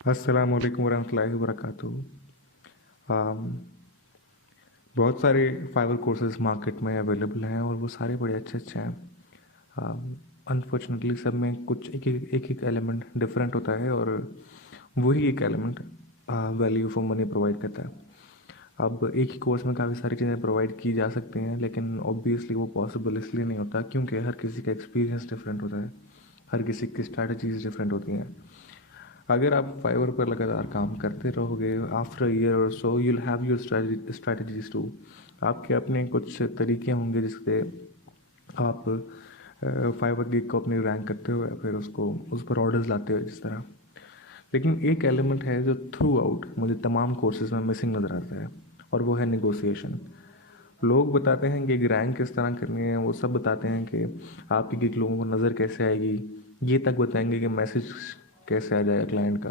अस्सलाम वालेकुम वरहमतुल्लाहि वबरकातुहू। आम, बहुत सारे फाइवर कोर्सेज मार्केट में अवेलेबल हैं और वो सारे बड़े अच्छे अच्छे हैं। अनफॉर्चुनेटली सब में कुछ एक एक एलिमेंट डिफरेंट होता है और वही एक element value for money provide करता है। अब एक ही कोर्स में काफ़ी सारी चीज़ें प्रोवाइड की जा सकती हैं, लेकिन ऑब्वियसली वो पॉसिबल इसलिए नहीं होता क्योंकि हर किसी का एक्सपीरियंस डिफरेंट होता है, हर किसी की स्ट्रैटेजीज डिफरेंट होती हैं। अगर आप फाइवर पर लगातार काम करते रहोगे, after year or so you'll have your strategies too. आपके अपने कुछ तरीके होंगे जिससे आप फाइवर गिग को अपनी रैंक करते हो या फिर उसको उस पर ऑर्डर्स लाते हो जिस तरह। लेकिन एक एलिमेंट है जो थ्रू आउट मुझे तमाम कोर्सेज में मिसिंग नज़र आता है, और वो है निगोसिएशन। लोग बताते हैं कि रैंक किस तरह करनी है, वो सब बताते हैं कि आपकी गिग लोगों को नज़र कैसे आएगी, ये तक बताएंगे कि मैसेज कैसे आ जाएगा क्लाइंट का।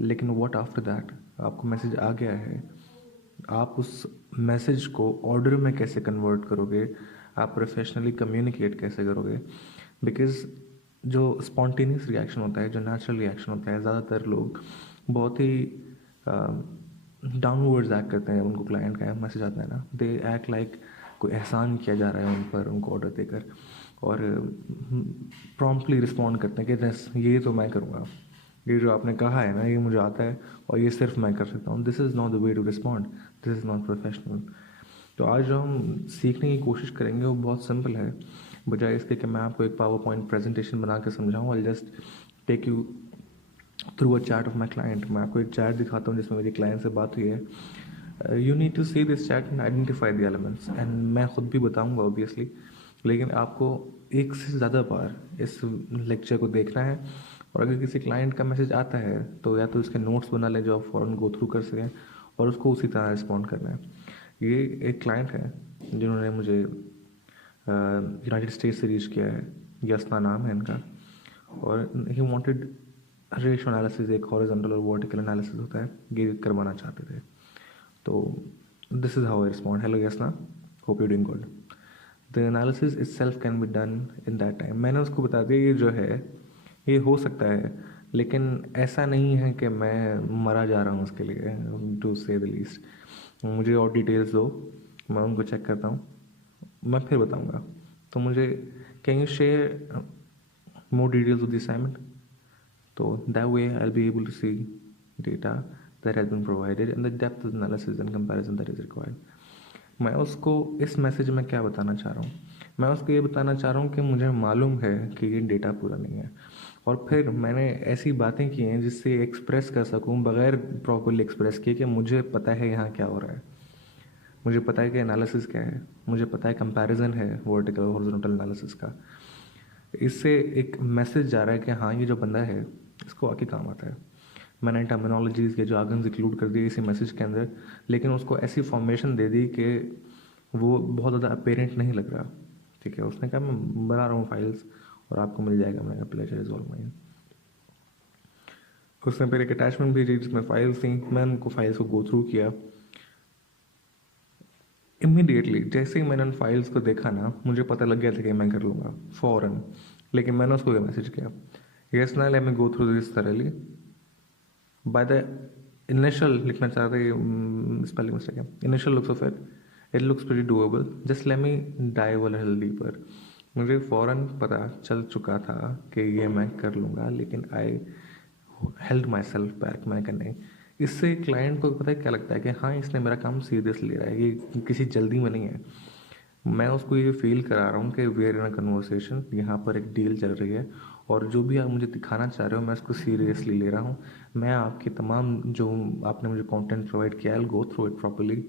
लेकिन व्हाट आफ्टर दैट, आपको मैसेज आ गया है, आप उस मैसेज को ऑर्डर में कैसे कन्वर्ट करोगे, आप प्रोफेशनली कम्युनिकेट कैसे करोगे। बिकॉज जो स्पॉन्टेनियस रिएक्शन होता है, जो नेचुरल रिएक्शन होता है, ज़्यादातर लोग बहुत ही डाउनवर्ड्स एक्ट करते हैं। उनको क्लाइंट का मैसेज आता है ना, दे एक्ट लाइक कोई एहसान किया जा रहा है उन पर, उनको ऑर्डर देकर, और प्रॉम्प्टली रिस्पॉन्ड करते हैं कि दस ये तो मैं करूँगा, ये जो आपने कहा है ना ये मुझे आता है और ये सिर्फ मैं कर सकता हूँ। This is not the way to respond, this is not professional. तो आज जो हम सीखने की कोशिश करेंगे वो बहुत सिंपल है। बजाय इसके कि मैं आपको एक पावर पॉइंट प्रेजेंटेशन बना के समझाऊँ, I just take you through a chat of my client. मैं आपको एक चैट दिखाता हूँ जिसमें मेरी क्लाइंट से बात हुई है। You need to see this chat and identify the elements, and मैं खुद भी बताऊँगा ऑब्वियसली, लेकिन आपको एक से ज़्यादा बार इस लेक्चर को देखना है। और अगर किसी क्लाइंट का मैसेज आता है तो या तो उसके नोट्स बना लें जो आप फ़ौरन गो थ्रू कर सकें, और उसको उसी तरह रिस्पॉन्ड करना है। ये एक क्लाइंट है जिन्होंने मुझे यूनाइटेड स्टेट्स से रीच किया है, यस्ना नाम है इनका, और ही वांटेड रेशियो एनालिसिस, एक हॉरिजॉन्टल और वर्टिकल एनालिसिस होता है, ये करवाना चाहते थे। तो this is how I respond: hello Yasna, hope you doing good, the analysis it self can be done in that time. मैंने उसको बता दिया ये जो है ये हो सकता है, लेकिन ऐसा नहीं है कि मैं मरा जा रहा हूँ उसके लिए, टू से द लीस्ट। मुझे और डिटेल्स दो, मैं उनको चेक करता हूँ, मैं फिर बताऊँगा। तो मुझे can you share more details of the assignment? So that way I'll be able to see data that has been provided and the depth of analysis and comparison that is required. मैं उसको इस message में क्या बताना चाह रहा हूँ? मैं उसको ये बताना चाह रहा हूँ कि मुझे मालूम है कि ये डेटा पूरा नहीं है, और फिर मैंने ऐसी बातें की हैं जिससे एक्सप्रेस कर सकूँ बगैर प्रॉपरली एक्सप्रेस किए कि मुझे पता है यहाँ क्या हो रहा है, मुझे पता है कि एनालिसिस क्या है, मुझे पता है कंपैरिजन है वर्टिकल और हॉरिजॉन्टल एनालिसिस का। इससे एक मैसेज जा रहा है कि हाँ ये जो बंदा है इसको आके काम आता है। मैंने टर्मिनोलॉजीज़ के जार्गन्स इंक्लूड कर दिए इसी मैसेज के अंदर, लेकिन उसको ऐसी फॉर्मेशन दे दी कि वो बहुत ज़्यादा अपेरेंट नहीं लग रहा। ठीक है, उसने कहा मैं बना रहा हूँ फाइल्स और आपको मिल जाएगा। मैंने कहा प्लेजर इज ऑल माइन। उसने फिर एक अटैचमेंट भेजी जिसमें फाइल्स थी, मैंने उनको फाइल्स को गो थ्रू किया। इमीडिएटली जैसे ही मैंने उन फाइल्स को देखा ना, मुझे पता लग गया था कि मैं कर लूँगा फ़ौरन। लेकिन मैंने उसको ये मैसेज किया: यस ना, let me go through this thoroughly. By the initial लिखना चाह रहे, स्पेलिंग मिस्टेक है, initial looks of it looks pretty doable, just let me dive a little deeper. मुझे फ़ौरन पता चल चुका था कि ये मैं कर लूँगा, लेकिन I held my self back. मैं कहा नहीं। इससे क्लाइंट को पता है क्या लगता है कि हाँ इसने मेरा काम सीरियस ले रहा है, ये किसी जल्दी में नहीं है। मैं उसको ये फील करा रहा हूँ कि we are in a conversation, यहाँ पर एक डील चल रही है, और जो भी आप मुझे दिखाना चाह रहे हो मैं उसको सीरियसली ले रहा हूँ। मैं आपकी तमाम जो आपने मुझे कंटेंट प्रोवाइड किया, I will go through it properly.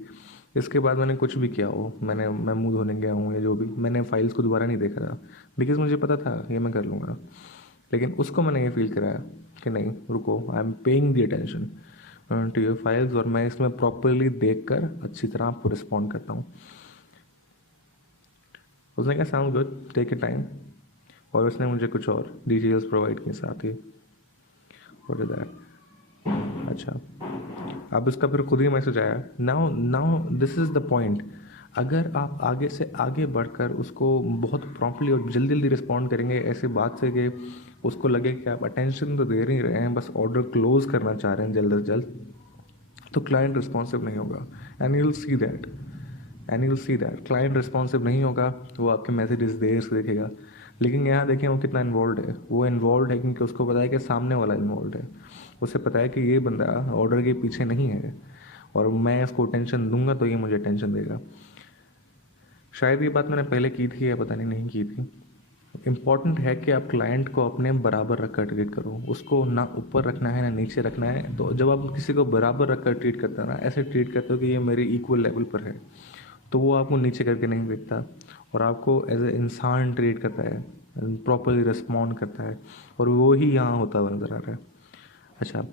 इसके बाद मैंने कुछ भी किया हो, मैं मुंह धोने गया हूँ या जो भी, मैंने फाइल्स को दोबारा नहीं देखा था, बिकॉज मुझे पता था ये मैं कर लूँगा। लेकिन उसको मैंने ये फील कराया कि नहीं रुको, I am paying the attention to your files, और मैं इसमें प्रॉपरली देख कर अच्छी तरह आपको रिस्पॉन्ड करता हूँ। उसने कहा sound good, take a time, और उसने मुझे कुछ और डिटेल्स प्रोवाइड किए साथ ही। और दैट अच्छा, अब इसका फिर खुद ही मैसेज आया, now now this is the point. अगर आप आगे से आगे बढ़कर उसको बहुत प्रॉम्प्टली और जल्दी जल्दी रिस्पॉन्ड करेंगे ऐसे बात से कि उसको लगे कि आप अटेंशन तो दे नहीं रहे हैं, बस ऑर्डर क्लोज करना चाह रहे हैं जल्द से जल्द, तो क्लाइंट रिस्पॉन्सिव नहीं होगा। And you will see that, client responsive नहीं होगा, वो आपके मैसेजेस देर से देखेगा। लेकिन यहाँ देखें वो कितना इन्वॉल्व है, वो इन्वॉल्व है क्योंकि उसको पता है कि सामने वाला इन्वॉल्व है, उसे पता है कि ये बंदा ऑर्डर के पीछे नहीं है और मैं इसको टेंशन दूंगा तो ये मुझे टेंशन देगा। शायद ये बात मैंने पहले की थी या पता नहीं की थी। इम्पॉर्टेंट है कि आप क्लाइंट को अपने बराबर रखकर ट्रीट करो, उसको ना ऊपर रखना है ना नीचे रखना है। तो जब आप किसी को बराबर रखकर ट्रीट करते हो ना, ऐसे ट्रीट करते हो कि ये मेरे इक्वल लेवल पर है, तो वो आपको नीचे करके नहीं देखता और आपको एज ए इंसान ट्रीट करता है, प्रॉपरली रिस्पॉन्ड करता है, और वो ही यहाँ होता हुआ नज़र आ रहा है। अच्छा,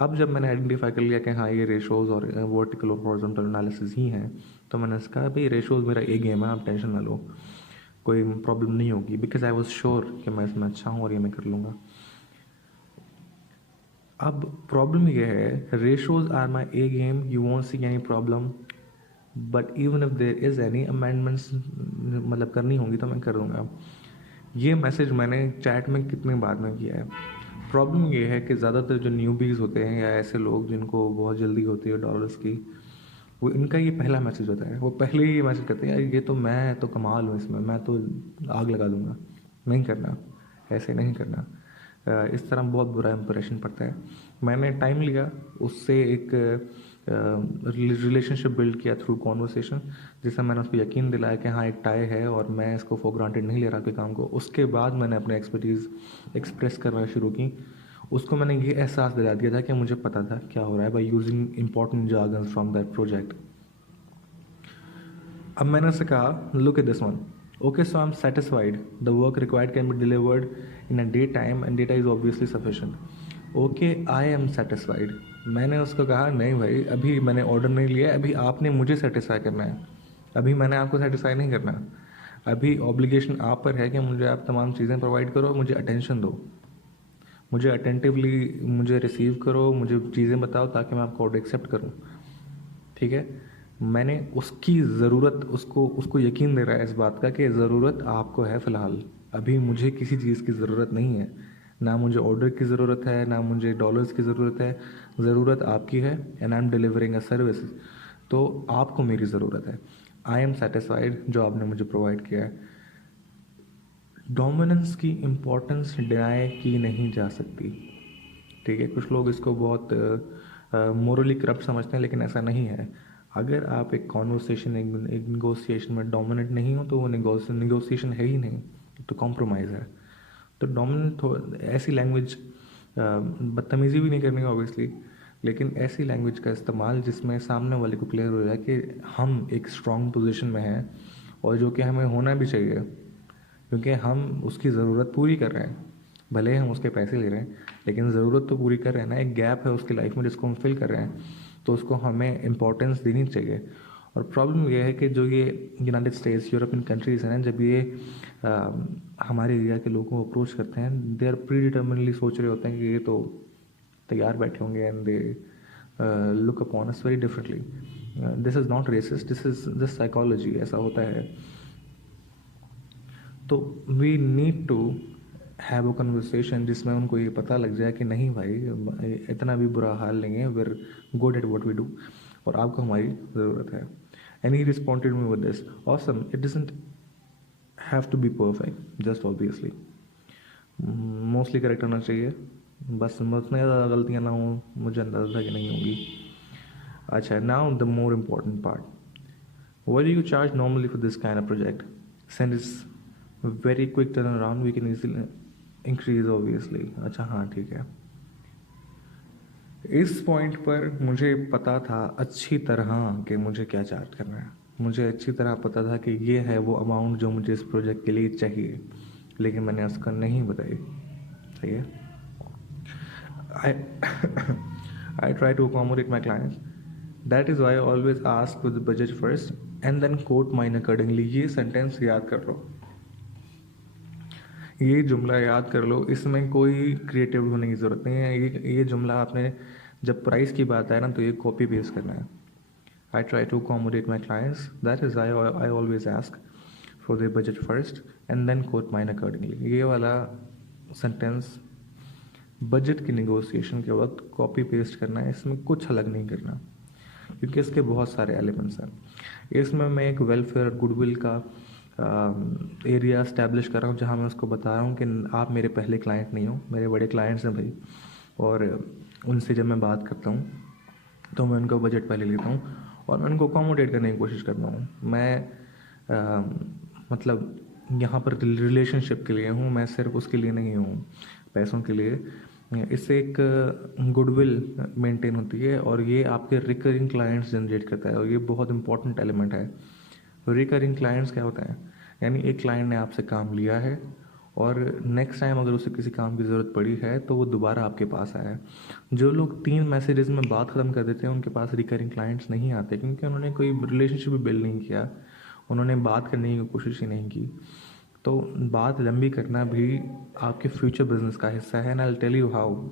अब जब मैंने आइडेंटिफाई कर लिया कि हाँ ये रेशोज़ और वर्टिकल और हॉरिजॉन्टल एनालिसिस ही हैं, तो मैंने कहा भाई रेशोज़ मेरा ए गेम है, आप टेंशन ना लो, कोई प्रॉब्लम नहीं होगी, बिकॉज आई वॉज श्योर कि मैं इसमें अच्छा हूँ और ये मैं कर लूँगा। अब प्रॉब्लम ये है, ratios are my A game, you won't see any problem, but even if there is any amendments मतलब करनी होंगी तो मैं कर दूँगा। ये मैसेज मैंने चैट में कितने बार में किया है। प्रॉब्लम ये है कि ज़्यादातर जो न्यूबीज़ होते हैं या ऐसे लोग जिनको बहुत जल्दी होती है डॉलर्स की, वो इनका ये पहला मैसेज होता है, वो पहले ही ये मैसेज करते हैं यार ये तो मैं तो कमाल हूँ इसमें, मैं तो आग लगा दूँगा, नहीं करना, ऐसे नहीं करना। इस तरह बहुत बुरा इंप्रेशन पड़ता है। मैंने टाइम लिया, उससे एक रिलेशनशिप बिल्ड किया थ्रू कॉन्वर्सेशन, जिससे मैंने उसको यकीन दिलाया कि हाँ एक टाई है और मैं इसको फॉर ग्रांटेड नहीं ले रहा आपके काम को। उसके बाद मैंने अपने एक्सपर्टीज़ एक्सप्रेस करना शुरू की। उसको मैंने ये एहसास दिला दिया था कि मुझे पता था क्या हो रहा है by using important jargons from that project. अब मैंने उससे कहा look at this one, okay so I am satisfied, the work required can be delivered in a day time and data is obviously sufficient. Okay I am satisfied. मैंने उसको कहा नहीं भाई, अभी मैंने ऑर्डर नहीं लिया है, अभी आपने मुझे सेटिस्फाई करना है, अभी मैंने आपको सेटिस्फाई नहीं करना। अभी ऑब्लिगेशन आप पर है कि मुझे आप तमाम चीज़ें प्रोवाइड करो, मुझे अटेंशन दो, मुझे अटेंटिवली मुझे रिसीव करो, मुझे चीज़ें बताओ ताकि मैं आपको ऑर्डर एक्सेप्ट करूँ। ठीक है, मैंने उसकी ज़रूरत, उसको यकीन दे रहा है इस बात का कि ज़रूरत आपको है फ़िलहाल, अभी मुझे किसी चीज़ की ज़रूरत नहीं है, ना मुझे ऑर्डर की ज़रूरत है, ना मुझे डॉलर्स की ज़रूरत है, ज़रूरत आपकी है and I M delivering a service, तो आपको मेरी ज़रूरत है। आई एम सेटिस्फाइड जो आपने मुझे प्रोवाइड किया है। डोमिनेंस की इम्पोर्टेंस डिनाई की नहीं जा सकती। ठीक है, कुछ लोग इसको बहुत मोरली करप्ट समझते हैं, लेकिन ऐसा नहीं है। अगर आप एक कॉन्वर्सेशन एक निगोसिएशन में डोमिनेंट नहीं हो तो वो निगोसिएशन है ही नहीं, तो कॉम्प्रोमाइज़ है। तो डोमिनेंट ऐसी लैंग्वेज, बदतमीज़ी भी नहीं करनी है ऑब्वियसली, लेकिन ऐसी लैंग्वेज का इस्तेमाल जिसमें सामने वाले को क्लियर हो जाए कि हम एक स्ट्रॉन्ग पोजीशन में हैं और जो कि हमें होना भी चाहिए, क्योंकि हम उसकी ज़रूरत पूरी कर रहे हैं, भले ही हम उसके पैसे ले रहे हैं लेकिन ज़रूरत तो पूरी कर रहे हैं ना। एक गैप है उसकी लाइफ में जिसको हम फिल कर रहे हैं, तो उसको हमें इम्पोर्टेंस देनी चाहिए। और प्रॉब्लम ये है कि जो ये यूनाइटेड स्टेट्स यूरोपियन कंट्रीज़ हैं, जब ये हमारे एरिया के लोगों को अप्रोच करते हैं, दे आर प्री डिटर्मिनली सोच रहे होते हैं कि ये तो तैयार बैठे होंगे and they look upon us very differently. This is not racist, this is just psychology, ऐसा होता है। तो we need to have a conversation जिसमें उनको ये पता लग जाए कि नहीं भाई इतना भी बुरा हाल नहीं है, we are good at what we do और आपको हमारी ज़रूरत है। And he responded me with this, awesome, it doesn't have to be perfect, just obviously mostly correct होना चाहिए, बस मुझमें ज़्यादा गलतियाँ ना हो, मुझे अंदाज़ा था कि नहीं होंगी। अच्छा, now the more important part, what do you charge normally for this kind of project? Since it's very quick turnaround, we can easily increase obviously. अच्छा हाँ ठीक है। इस पॉइंट पर मुझे पता था अच्छी तरह कि मुझे क्या चार्ज करना है, मुझे अच्छी तरह पता था कि ये है वो अमाउंट जो मुझे इस प्रोजेक्ट के लिए चाहिए, लेकिन मैंने उसका नहीं बताई। सही है, I try to accommodate my clients. That is why I always ask for the budget first and then quote mine accordingly. ये सेंटेंस याद कर लो, ये जुमला याद कर लो, इसमें कोई क्रिएटिव होने की ज़रूरत नहीं है। ये जुमला आपने जब प्राइस की बात आए ना तो ये कॉपी पेस्ट करना है। I try to accommodate my clients. That is why I always ask for their budget first and then quote mine accordingly. ये वाला सेंटेंस बजट की निगोशिएशन के वक्त कॉपी पेस्ट करना है, इसमें कुछ अलग नहीं करना, क्योंकि इसके बहुत सारे एलिमेंट्स हैं। इसमें मैं एक वेलफेयर और गुडविल का एरिया इस्टेब्लिश कर रहा हूँ, जहाँ मैं उसको बता रहा हूँ कि आप मेरे पहले क्लाइंट नहीं हो, मेरे बड़े क्लाइंट्स हैं भाई। और उनसे जब मैं बात करता हूँ तो मैं उनका बजट पहले लेता हूँ और मैं उनको अकोमोडेट करने की कोशिश करता हूँ। मैं मतलब यहाँ पर रिलेशनशिप के लिए हूँ, मैं सिर्फ उसके लिए नहीं हूँ, पैसों के लिए। इससे एक गुडविल मेंटेन होती है और ये आपके रिकरिंग क्लाइंट्स जनरेट करता है, और ये बहुत इंपॉर्टेंट एलिमेंट है। रिकरिंग क्लाइंट्स क्या होता है? यानी एक क्लाइंट ने आपसे काम लिया है और नेक्स्ट टाइम अगर उसे किसी काम की ज़रूरत पड़ी है तो वो दोबारा आपके पास आया है। जो लोग 3 मैसेजेस में बात ख़त्म कर देते हैं उनके पास रिकरिंग क्लाइंट्स नहीं आते, क्योंकि उन्होंने कोई रिलेशनशिप भी बिल्ड नहीं किया, उन्होंने बात करने की कोशिश ही नहीं की। तो बात लंबी करना भी आपके फ्यूचर बिजनेस का हिस्सा है। And I will tell you how.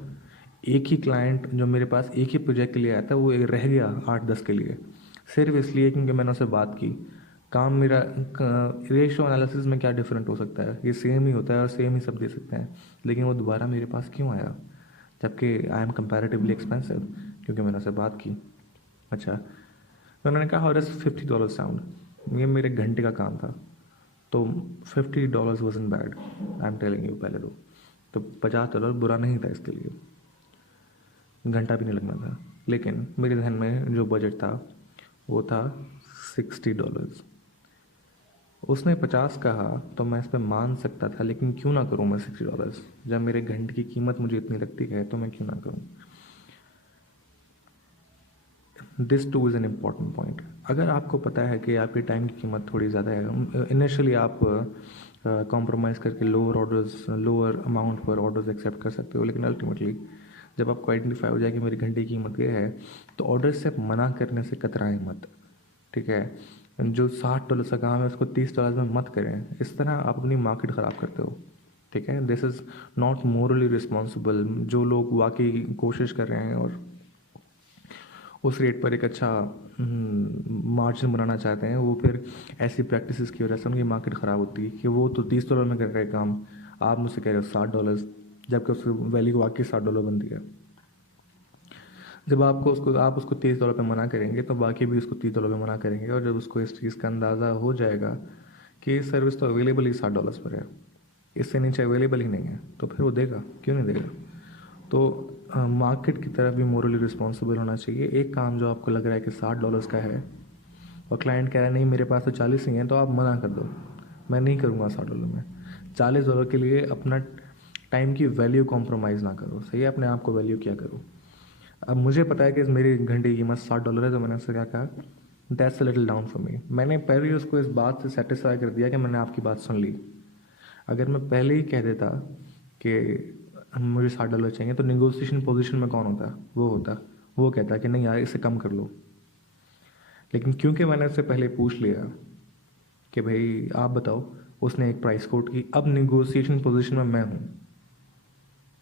एक ही क्लाइंट जो मेरे पास एक ही प्रोजेक्ट के लिए आया था, वो रह गया 8-10 के लिए, सिर्फ इसलिए क्योंकि मैंने उससे बात की। काम मेरा रेशियो एनालिसिस में क्या डिफरेंट हो सकता है? ये सेम ही होता है और सेम ही सब दे सकते हैं, लेकिन वो दोबारा मेरे पास क्यों आया? जबकि आई एम कंपैरेटिवली एक्सपेंसिव, क्योंकि मैंने उससे बात की। अच्छा, तो उन्होंने कहा हाउ डज $50 साउंड? ये मेरे घंटे का काम था, तो $50 वॉजन bad, I am telling you. पहले तो $50 बुरा नहीं था, इसके लिए घंटा भी नहीं लगना था। लेकिन मेरे ध्यान में जो बजट था वो था $60। उसने 50 कहा तो मैं इस पर मान सकता था, लेकिन क्यों ना करूं मैं $60? जब मेरे घंटे की कीमत मुझे इतनी लगती है तो मैं क्यों ना करूं? This two is an important point. अगर आपको पता है कि आपके टाइम की कीमत थोड़ी ज़्यादा है, इनिशियली आप कॉम्प्रोमाइज़ करके लोअर अमाउंट पर ऑर्डर्स एक्सेप्ट कर सकते हो, लेकिन अल्टीमेटली जब आपको आइडेंटिफाई हो जाए कि मेरी घंटे की कीमत ये है, तो ऑर्डर से मना करने से कतराएं मत, ठीक है? जो $60 का काम है उसको $30 में मत करें। इस तरह आप अपनी मार्केट ख़राब करते हो, ठीक है? This is not morally responsible. जो लोग वाकई कोशिश कर रहे हैं और उस रेट पर एक अच्छा मार्जिन बनाना चाहते हैं, वो फिर ऐसी प्रैक्टिसेस की वजह से उनकी मार्केट ख़राब होती है कि वो तो $30 में कर रहे हैं काम, आप मुझसे कह रहे हो $60, जबकि उसकी वैल्यू वाकई $60 बनती है। जब आप उसको $30 पे मना करेंगे तो बाकी भी उसको $30 पे मना करेंगे, और जब उसको इस चीज़ का अंदाज़ा हो जाएगा कि सर्विस तो अवेलेबल ही $60 पर है, इससे नीचे अवेलेबल ही नहीं है, तो फिर वो देगा, क्यों नहीं देगा? तो मार्केट की तरफ भी मोरली रिस्पॉन्सिबल होना चाहिए। एक काम जो आपको लग रहा है कि $60 का है और क्लाइंट कह रहा है नहीं मेरे पास तो 40 ही है, तो आप मना कर दो, मैं नहीं करूँगा $60 में। $40 के लिए अपना टाइम की वैल्यू कॉम्प्रोमाइज़ ना करो, सही है? अपने आप को वैल्यू क्या करो। अब मुझे पता है कि मेरी घंटे की कीमत $60 है, तो मैंने उससे क्या कहा, that's a little down for me. मैंने पहले ही उसको इस बात से सेटिस्फाई कर दिया कि मैंने आपकी बात सुन ली। अगर मैं पहले ही कह देता कि मुझे $60 चाहिए, तो निगोशिएशन पोजीशन में कौन होता? वो कहता कि नहीं यार इसे कम कर लो। लेकिन क्योंकि मैंने उससे पहले पूछ लिया कि भाई आप बताओ, उसने एक प्राइस कोट की, अब निगोशिएशन पोजीशन में मैं हूँ।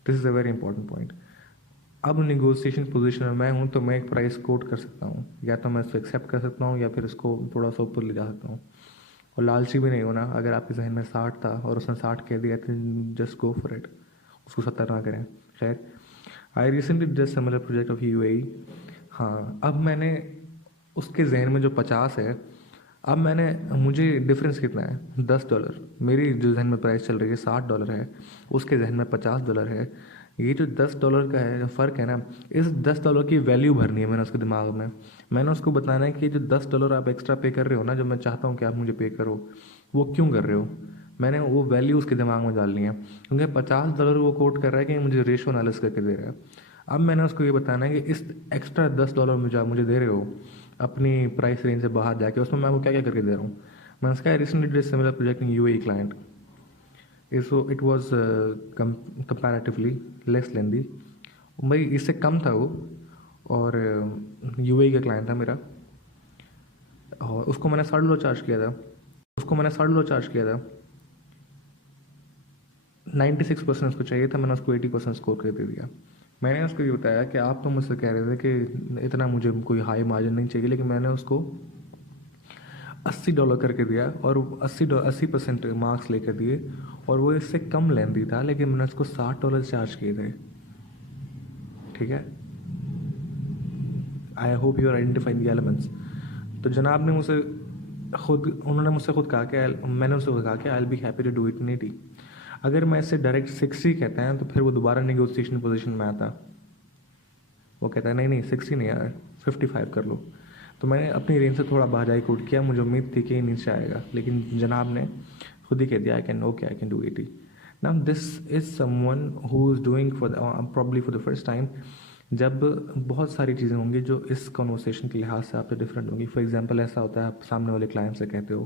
This is a very important point. अब निगोशिएशन पोजीशन में मैं हूँ तो मैं एक प्राइस कोट कर सकता हूँ, या तो मैं इसको एक्सेप्ट कर सकता हूँ या फिर इसको थोड़ा सा ऊपर ले जा सकता हूँ। और लालची भी नहीं होना। अगर आपके जहन में 60 था और उसने 60 कह दिया तो जस्ट गो फॉर इट, उसको 70 ना करें। खैर, I recently did similar project of UAE। हाँ, अब मैंने उसके जहन में जो 50 है, अब मुझे डिफरेंस कितना है? $10। मेरी जो जहन में प्राइस चल रही है $60 है, उसके जहन में $50 है। ये जो $10 का है, जो फ़र्क है ना, इस $10 की वैल्यू भरनी है मैंने उसके दिमाग में। मैंने उसको बताना है कि जो $10 आप एक्स्ट्रा पे कर रहे हो ना, जो मैं चाहता हूँ कि आप मुझे पे करो, वो क्यों कर रहे हो? मैंने वो वैल्यू उसके दिमाग में डालनी है, क्योंकि $50 वो कोट कर रहा है कि मुझे रेशो एनालिसिस करके दे रहा है। अब मैंने उसको ये बताना है कि इस एक्स्ट्रा $10 में जो आप मुझे दे रहे हो अपनी प्राइस रेंज से बाहर जाके, उसमें मैं आपको क्या क्या करके दे रहा हूँ। मैंने उसका recently did similar project in UAE client. So it was comparatively less lengthy, भाई इससे कम था वो, और UAE का क्लाइंट था मेरा, और उसको मैंने $60 चार्ज किया था। 96% उसको चाहिए था, मैंने उसको 80% स्कोर कर दे दिया। मैंने उसको ये बताया कि आप तो मुझसे कह रहे थे कि इतना मुझे कोई हाई मार्जिन नहीं चाहिए, लेकिन मैंने उसको $80 करके दिया और 80% मार्क्स लेकर दिए, और वो इससे कम लेंदी था, लेकिन मैंने उसको $60 चार्ज किए थे। ठीक है, I hope you are identifying the elements. तो जनाब ने मुझसे उन्होंने मुझसे खुद कहा कि मैंने उससे कहा कि I will be happy to do it in 80। अगर मैं इससे डायरेक्ट 60 कहते हैं तो फिर वो दोबारा नेगोशिएशन पोजीशन में आता। वो कहता है नहीं नहीं 60 नहीं यार 55 कर लो। तो मैंने अपनी रेंज से थोड़ा बाहर जाके कोट किया, मुझे उम्मीद थी कि ये नीचे आएगा, लेकिन जनाब ने खुद ही कह दिया I can do 80। Now this is someone who is doing for probably for the first time. जब बहुत सारी चीज़ें होंगी जो इस कन्वर्सेशन के लिहाज से आपसे डिफरेंट होंगी। फॉर एग्जांपल ऐसा होता है, आप सामने वाले क्लाइंट से कहते हो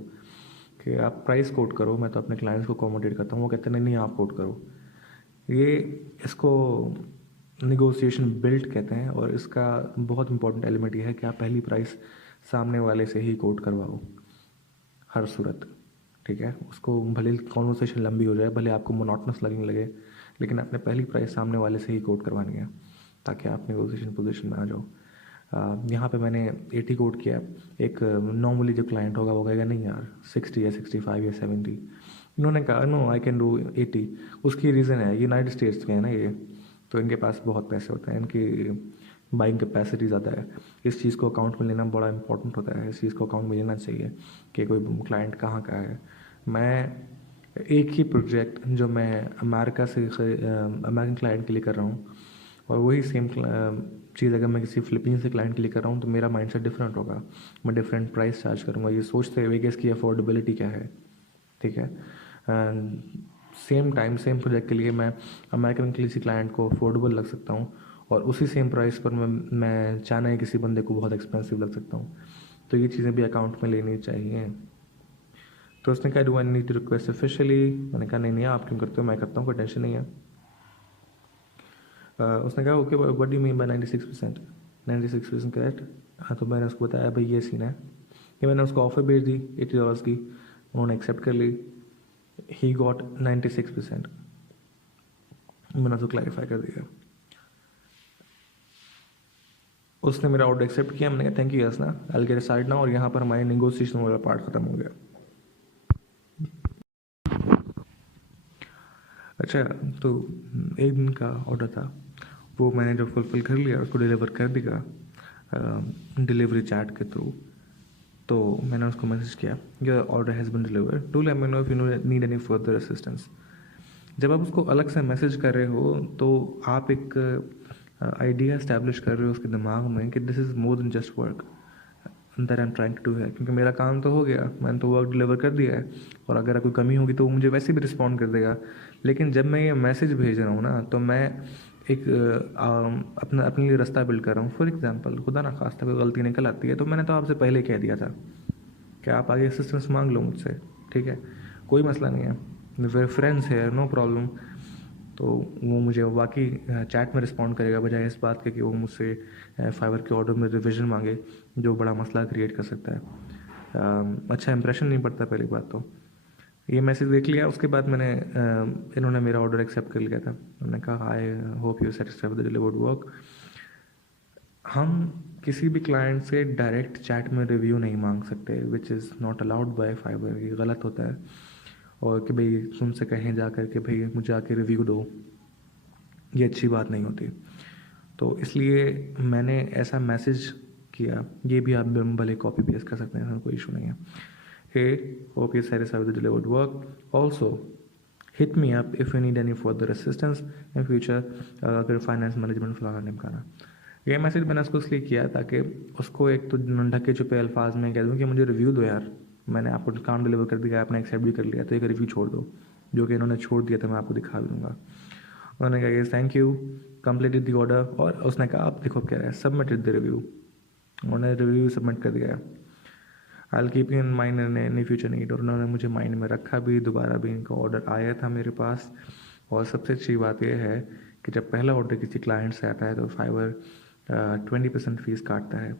कि आप प्राइस कोट करो, मैं तो अपने क्लाइंट्स को अकोमोडेट करता हूँ। वो कहते हैं नहीं नहीं आप कोट करो। ये इसको निगोशिएशन बिल्ट कहते हैं, और इसका बहुत इंपॉर्टेंट एलिमेंट ये है कि आप पहली प्राइस सामने वाले से ही कोट करवाओ हर सूरत, ठीक है। उसको भले कॉन्वर्सेशन लंबी हो जाए, भले आपको मोनोटनस लगने लगे, लेकिन आपने पहली प्राइस सामने वाले से ही कोट करवानी है ताकि आप नेगोशिएशन पोजीशन में आ जाओ। यहाँ पे मैंने 80 कोट किया। एक नॉर्मली जो क्लाइंट होगा वो कहेगा नहीं यार 60 या 65 या 70। इन्होंने कहा नो आई कैन डू 80। उसकी रीज़न है यूनाइटेड स्टेट्स में है ना ये, तो इनके पास बहुत पैसे होते हैं, इनकी बाइंग कैपेसिटी ज़्यादा है। इस चीज़ को अकाउंट में लेना बड़ा इंपॉर्टेंट होता है, इस चीज़ को अकाउंट में लेना चाहिए कि कोई क्लाइंट कहाँ का है। मैं एक ही प्रोजेक्ट जो मैं अमेरिकन क्लाइंट के लिए कर रहा हूँ, और वही सेम चीज़ अगर मैं किसी फिलीपींस से क्लाइंट के लिए कर रहा हूँ तो मेरा माइंडसेट डिफरेंट होगा। मैं डिफरेंट प्राइस चार्ज करूँगा ये सोचते हुए कि इसकी अफोर्डेबिलिटी क्या है, ठीक है। सेम टाइम सेम प्रोजेक्ट के लिए मैं अमेरिकन किसी क्लाइंट को अफोर्डेबल लग सकता हूँ, और उसी सेम प्राइस पर मैं चाइना या किसी बंदे को बहुत एक्सपेंसिव लग सकता हूँ। तो ये चीज़ें भी अकाउंट में लेनी चाहिए। तो उसने कहा do I need to request officially. मैंने कहा नहीं नहीं आप क्यों करते हो, मैं करता हूँ, कोई टेंशन नहीं है। उसने कहा okay what do you mean by 96%, 96% correct. हाँ, तो मैंने उसको बताया भाई ये सीन है कि मैंने उसको ऑफर भेज दी $80 की, उन्होंने एक्सेप्ट कर ली। He got 96%। मैंने उसको क्लैरिफाई कर दिया, उसने मेरा ऑर्डर एक्सेप्ट किया। मैंने कहा थैंक यू यस ना I will get started now, और यहाँ पर हमारे नेगोशिएशन वाला पार्ट खत्म हो गया। अच्छा, तो एक दिन का ऑर्डर था, वो मैंने जब फुलफिल कर लिया उसको डिलीवर कर दिया डिलीवरी चैट के थ्रू। तो मैंने उसको मैसेज किया your order has been delivered, do let me know if you need any further assistance. जब आप उसको अलग से मैसेज कर रहे हो तो आप एक आइडिया इस्टेब्लिश कर रहे हो उसके दिमाग में कि this is more than just work that I am trying to do है, क्योंकि मेरा काम तो हो गया, मैंने तो वर्क डिलीवर कर दिया है, और अगर कोई कमी होगी तो वो मुझे वैसे भी रिस्पॉन्ड कर देगा। लेकिन जब मैं ये मैसेज भेज रहा हूँ ना, तो मैं एक अपने लिए रास्ता बिल्ड कर रहा हूँ। फॉर एग्जांपल खुदा ना खास्ता कोई गलती निकल आती है, तो मैंने तो आपसे पहले कह दिया था कि आप आगे असिस्टेंस मांग लो मुझसे, ठीक है, कोई मसला नहीं है, वेर फ्रेंड्स है, नो प्रॉब्लम। तो वो मुझे बाकी चैट में रिस्पॉन्ड करेगा, बजाय इस बात के कि वो मुझसे फाइवर के ऑर्डर में रिविजन मांगे, जो बड़ा मसला क्रिएट कर सकता है। अच्छा इंप्रेशन नहीं पड़ता पहली बात तो। ये मैसेज देख लिया, उसके बाद मैंने इन्होंने मेरा ऑर्डर एक्सेप्ट कर लिया था। उन्होंने कहा आई hope you satisfied with the delivered work. हम किसी भी क्लाइंट से डायरेक्ट चैट में रिव्यू नहीं मांग सकते, which is not allowed by Fiverr. ये गलत होता है, और कि भाई तुमसे कहें जा कर के भाई मुझे आके रिव्यू दो, ये अच्छी बात नहीं होती। तो इसलिए मैंने ऐसा मैसेज किया, ये भी आप भले कॉपी पेस्ट कर सकते हैं, कोई इशू नहीं है। Hey hope you satisfied with the delivered work, also hit me up if you need any further assistance in future। अगर फाइनेंस मैनेजमेंट फलाना निमकाना। ये मैसेज मैंने उसको इसलिए किया ताकि उसको एक तो ढके छुपे अल्फाज में कह दूँ कि मुझे रिव्यू दो यार, मैंने आपको काम डिलीवर कर दिया, आपने एक्सेप्ट भी कर लिया, तो एक रिव्यू छोड़ दो, जो कि इन्होंने छोड़ दिया था, मैं आपको दिखा भी दूँगा। उन्होंने कहा ये thank you completed the order, और उसने कहा आप देखो क्या है सबमिटेड द रिव्यू। उन्होंने रिव्यू सबमिट कर दिया। I will keep you in mind in any future need, और उन्होंने मुझे माइंड में रखा भी, दोबारा भी इनका ऑर्डर आया था मेरे पास। और सबसे अच्छी बात यह है कि जब पहला ऑर्डर किसी क्लाइंट से आता है तो फाइवर 20% फीस काटता है,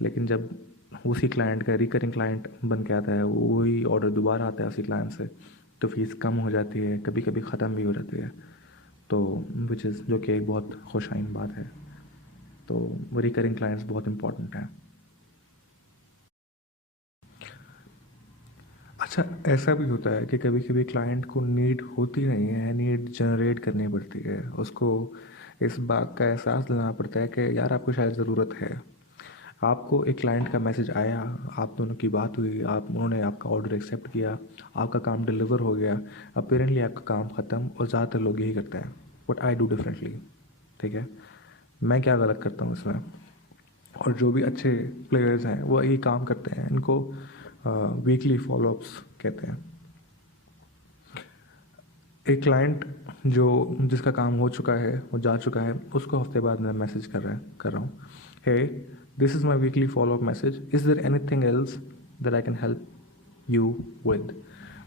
लेकिन जब उसी क्लाइंट का रिकरिंग क्लाइंट बन के आता है, वही ऑर्डर दोबारा आता है उसी क्लाइंट से, तो फीस कम हो जाती है, कभी कभी ख़त्म भी हो जाती है। तो विच इज़ जो कि एक बहुत खुशाइन बात है। तो रिकरिंग क्लाइंट्स बहुत इंपॉर्टेंट हैं। अच्छा, ऐसा भी होता है कि कभी कभी क्लाइंट को नीड होती नहीं है, नीड जनरेट करनी पड़ती है, उसको इस बात का एहसास दिलाना पड़ता है कि यार आपको शायद ज़रूरत है। आपको एक क्लाइंट का मैसेज आया, आप दोनों की बात हुई, आप उन्होंने आपका ऑर्डर एक्सेप्ट किया, आपका काम डिलीवर हो गया, अपेरेंटली आपका काम ख़त्म। और ज़्यादातर लोग यही करते हैं, बट आई डू डिफरेंटली। ठीक है, मैं क्या गलत करता हूँ इसमें? और जो भी अच्छे प्लेयर्स हैं वो यही काम करते हैं, इनको वीकली फॉलोअप्स कहते हैं। एक क्लाइंट जो जिसका काम हो चुका है, वो जा चुका है, उसको हफ्ते बाद मैं मैसेज कर रहा हूँ, hey this is my weekly follow up message, is there anything else that I can help you with.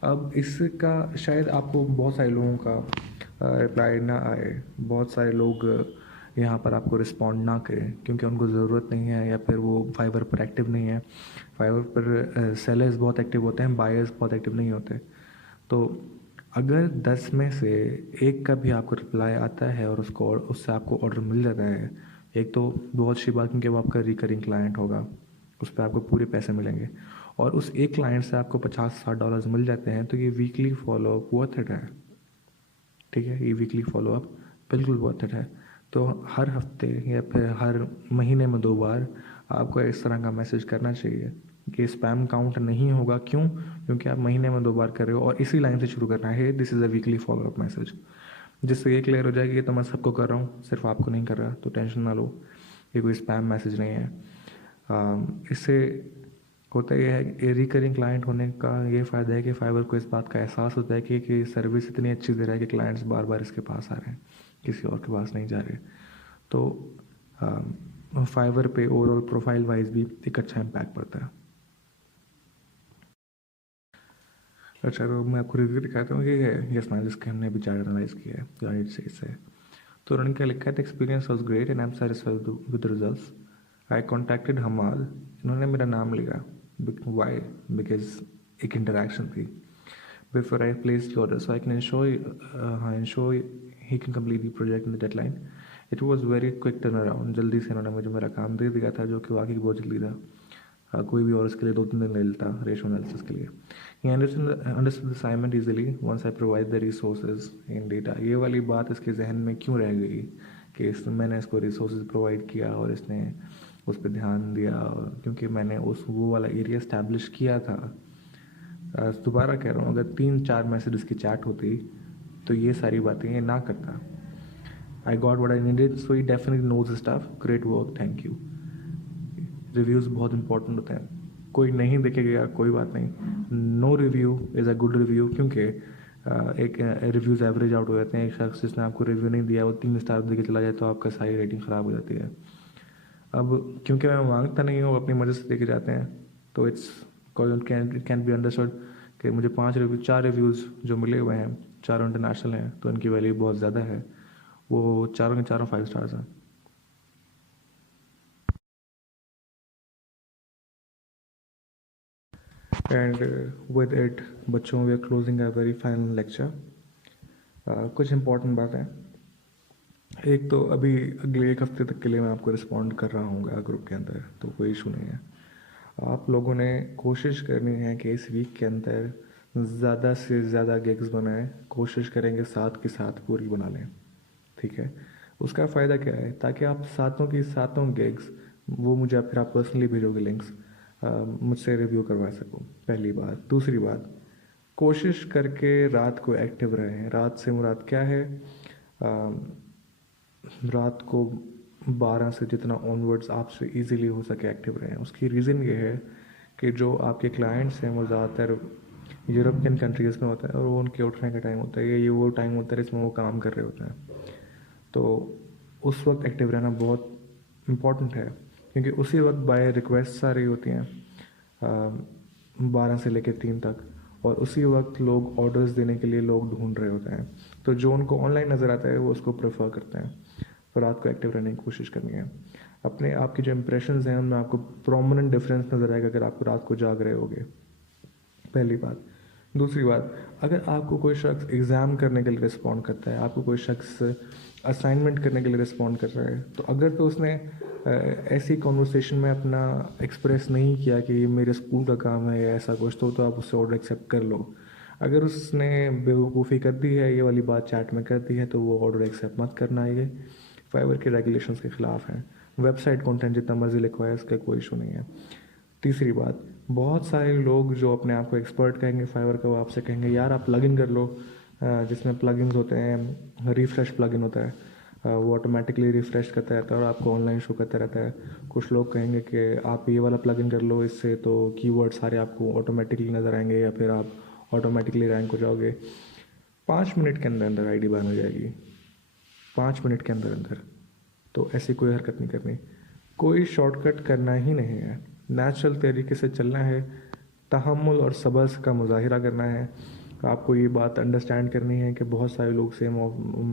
अब इसका शायद आपको बहुत सारे लोगों का रिप्लाई ना आए, बहुत सारे लोग यहाँ पर आपको रिस्पॉन्ड ना करें क्योंकि उनको ज़रूरत नहीं है, या फिर वो फाइवर पर एक्टिव नहीं है। फाइवर पर सेलर्स बहुत एक्टिव होते हैं, बायर्स बहुत एक्टिव नहीं होते। तो अगर 10 में से एक का भी आपको रिप्लाई आता है और उससे आपको ऑर्डर मिल जाता है, एक तो बहुत अच्छी बात, क्योंकि वो आपका रिकरिंग क्लाइंट होगा, उस पर आपको पूरे पैसे मिलेंगे। और उस एक क्लाइंट से आपको $50-60 मिल जाते हैं, तो ये वीकली फॉलोअप वर्थ इट है। ठीक है, ये वीकली फॉलोअप बिल्कुल वर्थ इट है। तो हर हफ्ते या फिर हर महीने में 2 बार आपको इस तरह का मैसेज करना चाहिए कि स्पैम काउंट नहीं होगा। क्यों? क्योंकि आप महीने में 2 बार कर रहे हो, और इसी लाइन से शुरू करना है, this is a weekly follow up message, जिससे ये क्लियर हो जाएगी कि तो मैं सबको कर रहा हूँ, सिर्फ आपको नहीं कर रहा। तो टेंशन ना लो, ये कोई स्पैम मैसेज नहीं है। इससे होता ये है कि रिकरिंग क्लाइंट होने का ये फ़ायदा है कि फाइवर को इस बात का एहसास होता है कि सर्विस इतनी अच्छी दे रहा है कि क्लाइंट्स बार बार इसके पास आ रहे हैं, किसी और के पास नहीं जा रहे। तो फाइवर पे ओवरऑल प्रोफाइल वाइज भी एक अच्छा इम्पैक्ट पड़ता है। अच्छा, तो मैं आपको रिव्यू दिखाता हूँ कि यस मैन, जिसके हमने अभी चार्ट एनालाइज किया है, यूनाइटेड स्टेट्स से। तो उन्होंने क्या लिखा है, the experience was great and I am satisfied with results. I contacted हमाल, इन्होंने मेरा नाम लिखा, वाई, बिकॉज एक इंटरेक्शन थी। Before I place the order so I can ensure he can complete the project in the deadline. It was very quick turnaround, जल्दी से इन्होंने मुझे मेरा काम दे दिया था, जो कि वाकई बहुत जल्दी था। कोई भी और इसके लिए 2-3 दिन ले लेता रेशो एनालिसिस के लिए। He understood the assignment easily once I provide the resources in data। ये वाली बात इसके जहन में क्यों रह गई कि मैंने इसको रिसोर्सेज प्रोवाइड किया और इसने उस पर ध्यान दिया, क्योंकि मैंने वो वाला एरिया इस्टेब्लिश किया था। दोबारा कह रहा हूँ, अगर 3-4 मैसेज की चैट होती तो ये सारी बातें ये ना करता। I got what I needed, so he definitely knows stuff, great work, thank you. Reviews बहुत इंपॉर्टेंट होते हैं। कोई नहीं देखेगा, कोई बात नहीं, no review is a good review, क्योंकि एक रिव्यूज़ एवरेज आउट हो जाते हैं। एक शख्स जिसने आपको रिव्यू नहीं दिया, वो 3 स्टार दे के चला जाए तो आपका सारी रेटिंग ख़राब हो जाती है। अब क्योंकि मैं मांगता नहीं हूँ, अपनी मदद से देके जाते हैं, तो इट कैन बी अंडरस्टूड कि मुझे 4 रिव्यूज़ जो मिले हुए हैं, चारों इंटरनेशनल हैं, तो इनकी वैल्यू बहुत ज़्यादा है। वो चारों के चारों 5 स्टार्स हैं। एंड विद इट बच्चों, we are closing a very final lecture. कुछ इंपॉर्टेंट बातें, एक तो अभी अगले 1 हफ्ते तक के लिए मैं आपको रिस्पॉन्ड कर रहा हूँ ग्रुप के अंदर, तो कोई इशू नहीं है। आप लोगों ने कोशिश करनी है कि इस वीक के अंदर ज़्यादा से ज़्यादा गिग्स बनाएं, कोशिश करेंगे 7 की 7 पूरी बना लें। ठीक है, उसका फ़ायदा क्या है, ताकि आप सातों की सातों गिग्स, वो मुझे फिर आप पर्सनली भेजोगे लिंक्स, मुझसे रिव्यू करवा सकूँ, पहली बात। दूसरी बात, कोशिश करके रात को एक्टिव रहें। रात से मुराद क्या है, रात को 12 से जितना ऑनवर्ड्स आपसे इजीली हो सके एक्टिव रहें। उसकी रीज़न ये है कि जो आपके क्लाइंट्स हैं वो ज़्यादातर यूरोपियन कंट्रीज़ में होता है, और वो उनके उठने का टाइम होता है, ये वो टाइम होता है जिसमें वो काम कर रहे होते हैं। तो उस वक्त एक्टिव रहना बहुत इम्पॉर्टेंट है, क्योंकि उसी वक्त बाय रिक्वेस्ट आ रही होती हैं 12 से लेकर 3 तक, और उसी वक्त लोग ऑर्डर्स देने के लिए लोग ढूंढ रहे होते हैं। तो जो उनको ऑनलाइन नज़र आता है वो उसको प्रेफर करते हैं। तो रात को एक्टिव रहने की कोशिश करनी है। अपने आपकी जो इंप्रेशंस हैं उनमें आपको प्रोमिनेंट डिफरेंस नज़र आएगा अगर आप रात को जाग रहे होगे, पहली बात। दूसरी बात, अगर आपको कोई शख्स एग्ज़ाम करने के लिए रिस्पॉन्ड करता है, आपको कोई शख्स असाइनमेंट करने के लिए रिस्पॉन्ड कर रहा है, तो अगर तो उसने ऐसी कॉन्वर्सेशन में अपना एक्सप्रेस नहीं किया कि ये मेरे स्कूल का काम है या ऐसा कुछ, तो आप उससे ऑर्डर एक्सेप्ट कर लो। अगर उसने बेवकूफ़ी कर दी है, ये वाली बात चैट में कर दी है, तो वो ऑर्डर एक्सेप्ट मत करना है। फाइवर के रेगुलेशंस के ख़िलाफ़ हैं। वेबसाइट कंटेंट जितना मर्ज़ी लिखवाए, इसका कोई इशू नहीं है। तीसरी बात, बहुत सारे लोग जो अपने आप को एक्सपर्ट कहेंगे फाइवर का, वो आपसे कहेंगे यार आप प्लगइन कर लो, जिसमें प्लगइन्स होते हैं, रिफ्रेश प्लगइन होता है, वो ऑटोमेटिकली रिफ्रेश करता रहता है और आपको ऑनलाइन शो करता रहता है। कुछ लोग कहेंगे कि आप ये वाला प्लगइन कर लो, इससे तो कीवर्ड सारे आपको ऑटोमेटिकली नज़र आएंगे या फिर आप ऑटोमेटिकली रैंक हो जाओगे। 5 मिनट के अंदर अंदर आईडी बन हो जाएगी, 5 मिनट के अंदर अंदर। तो ऐसी कोई हरकत नहीं करनी, कोई शॉर्टकट करना ही नहीं है, नेचुरल तरीके से चलना है, तहम्मुल और सब्र का मुजाहिरा करना है। आपको ये बात अंडरस्टैंड करनी है कि बहुत सारे लोग सेम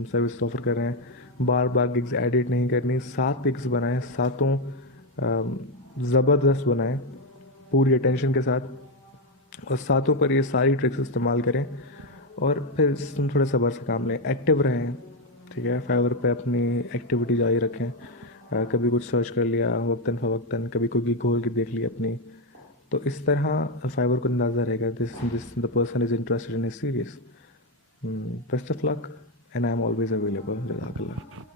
सर्विस ऑफर कर रहे हैं, बार बार गिग्स एडिट नहीं करनी। 7 गिग्स बनाएं, सातों ज़बरदस्त बनाएं पूरी अटेंशन के साथ, और सातों पर ये सारी ट्रिक्स इस्तेमाल करें और फिर थोड़े सब्र से काम लें, एक्टिव रहें। ठीक है, फाइवर पे अपनी एक्टिविटी जारी रखें। कभी कुछ सर्च कर लिया वक्तन फ़वक्तन, कभी कोई गिग खोल के देख ली अपनी, तो इस तरह फाइवर को अंदाज़ा रहेगा this the person is interested in a series. Best of luck and I am always available. जज़ाकल्लाह।